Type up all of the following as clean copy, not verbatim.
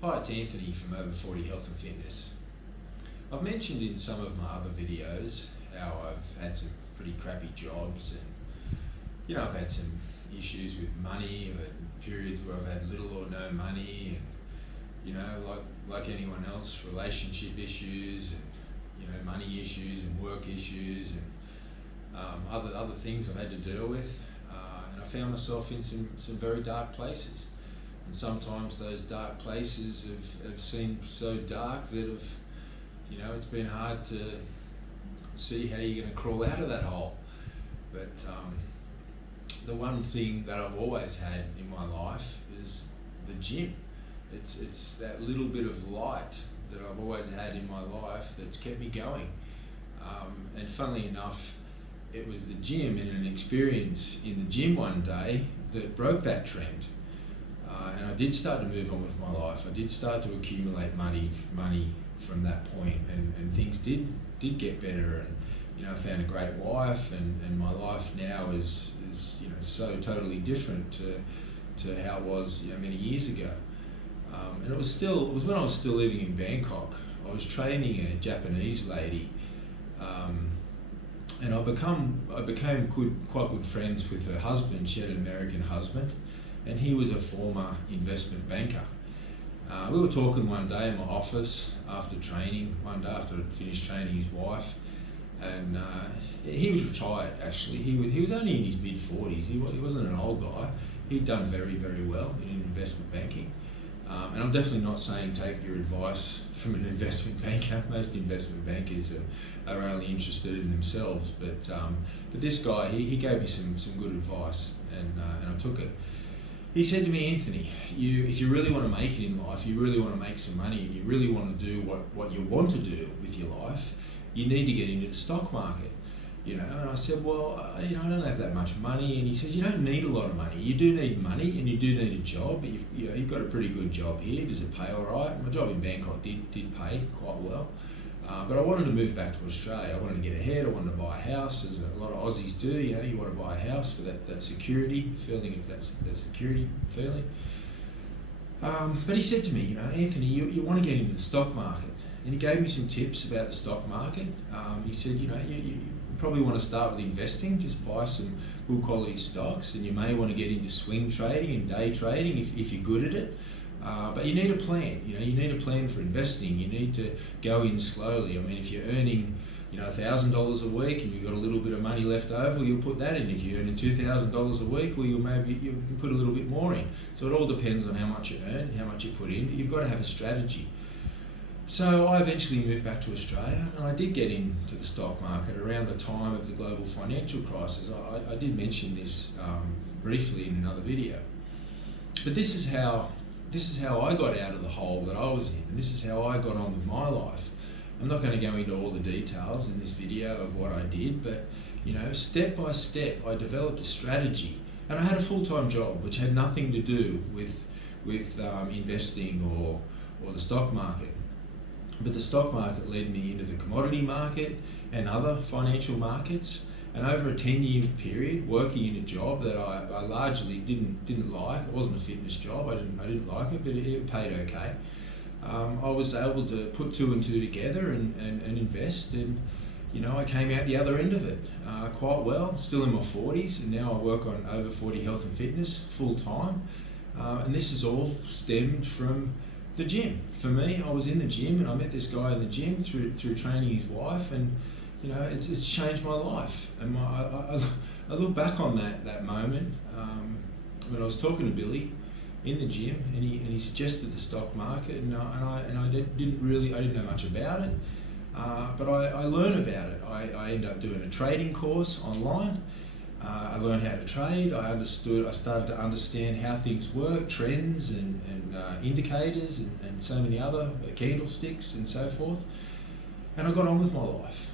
Hi, it's Anthony from Over 40 Health and Fitness. I've mentioned in some of my other videos how I've had some pretty crappy jobs and I've had some issues with money. I've had periods where I've had little or no money and like anyone else, relationship issues and money issues and work issues and other things I've had to deal with, and I found myself in some very dark places. And sometimes those dark places have seemed so dark that it's been hard to see how you're going to crawl out of that hole. But the one thing that I've always had in my life is the gym. It's that little bit of light that I've always had in my life that's kept me going. And funnily enough, it was the gym and an experience in the gym one day that broke that trend. And I did start to move on with my life. I did start to accumulate money from that point, and things did get better. And I found a great wife, and my life now is so totally different to how it was many years ago. And it was when I was still living in Bangkok. I was training a Japanese lady, and I became quite good friends with her husband. She had an American husband, and he was a former investment banker. We were talking one day in my office after training, one day after I'd finished training his wife, and he was retired actually. He was only in his mid-40s. He wasn't an old guy. He'd done very, very well in investment banking. And I'm definitely not saying take your advice from an investment banker. Most investment bankers are only interested in themselves. But this guy, he gave me some good advice, and I took it. He said to me, Anthony, if you really want to make it in life, you really want to make some money, and you really want to do what you want to do with your life, you need to get into the stock market. And I said, well, I don't have that much money. And he says, you don't need a lot of money. You do need money, and you do need a job. But you've got a pretty good job here. Does it pay all right? My job in Bangkok did pay quite well. But I wanted to move back to Australia. I wanted to get ahead. I wanted to buy a house, as a lot of Aussies do. You want to buy a house for that security feeling, if that's that security feeling. But he said to me, Anthony, you want to get into the stock market. And he gave me some tips about the stock market. He said, you probably want to start with investing. Just buy some good quality stocks, and you may want to get into swing trading and day trading if you're good at it. But you need a plan. You need a plan for investing. You need to go in slowly. I mean, if you're earning $1,000 a week and you've got a little bit of money left over, you'll put that in. If you're earning $2,000 a week, well, you can put a little bit more in. So it all depends on how much you earn, how much you put in. But you've got to have a strategy. So I eventually moved back to Australia, and I did get into the stock market around the time of the global financial crisis. I did mention this briefly in another video. But this is how I got out of the hole that I was in, and this is how I got on with my life. I'm not going to go into all the details in this video of what I did, but step by step I developed a strategy, and I had a full-time job which had nothing to do with investing or the stock market. But the stock market led me into the commodity market and other financial markets. And over a 10-year period, working in a job that I largely didn't like, it wasn't a fitness job. I didn't like it, but it paid okay. I was able to put two and two together and invest, and I came out the other end of it quite well. Still in my 40s, and now I work on Over 40 Health and Fitness full time. And this is all stemmed from the gym. For me, I was in the gym, and I met this guy in the gym through training his wife, and it's changed my life. And I look back on that moment when I was talking to Billy in the gym, and he suggested the stock market, and I didn't know much about it, but I learned about it. I ended up doing a trading course online. I learned how to trade. I started to understand how things work, trends and indicators and so many other candlesticks and so forth. And I got on with my life.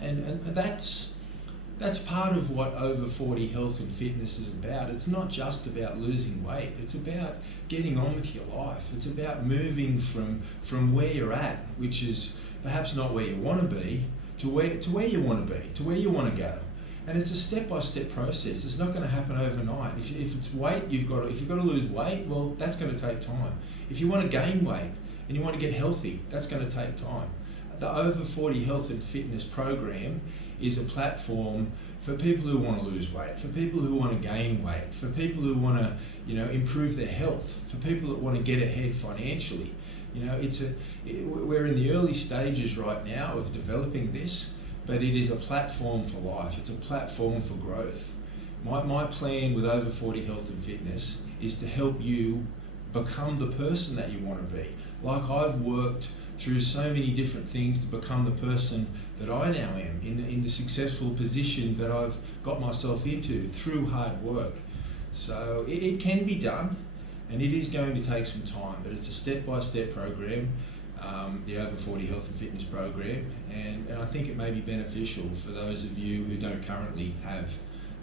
And that's part of what Over 40 Health and Fitness is about. It's not just about losing weight. It's about getting on with your life. It's about moving from where you're at, which is perhaps not where you want to be, to where you want to be, to where you want to go. And it's a step-by-step process. It's not going to happen overnight. If it's weight, if you've got to lose weight, well, that's going to take time. If you want to gain weight and you want to get healthy, that's going to take time. The Over 40 Health and Fitness program is a platform for people who want to lose weight, for people who want to gain weight, for people who want to, improve their health, for people that want to get ahead financially. We're in the early stages right now of developing this, but it is a platform for life. It's a platform for growth. My plan with Over 40 Health and Fitness is to help you become the person that you want to be. Like I've worked through so many different things to become the person that I now am, in the successful position that I've got myself into through hard work. So it can be done, and it is going to take some time, but it's a step-by-step program, the Over 40 Health and Fitness program, and I think it may be beneficial for those of you who don't currently have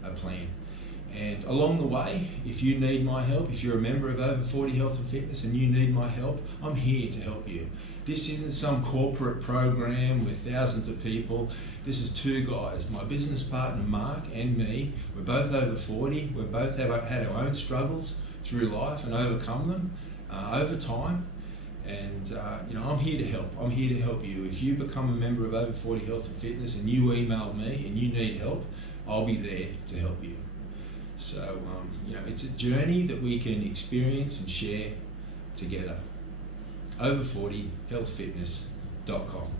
a plan. And along the way, if you need my help, if you're a member of Over 40 Health and Fitness and you need my help, I'm here to help you. This isn't some corporate program with thousands of people. This is two guys, my business partner Mark and me. We're both over 40. We both have had our own struggles through life and overcome them over time. And I'm here to help. I'm here to help you. If you become a member of Over 40 Health and Fitness and you email me and you need help, I'll be there to help you. So, it's a journey that we can experience and share together. Over40healthfitness.com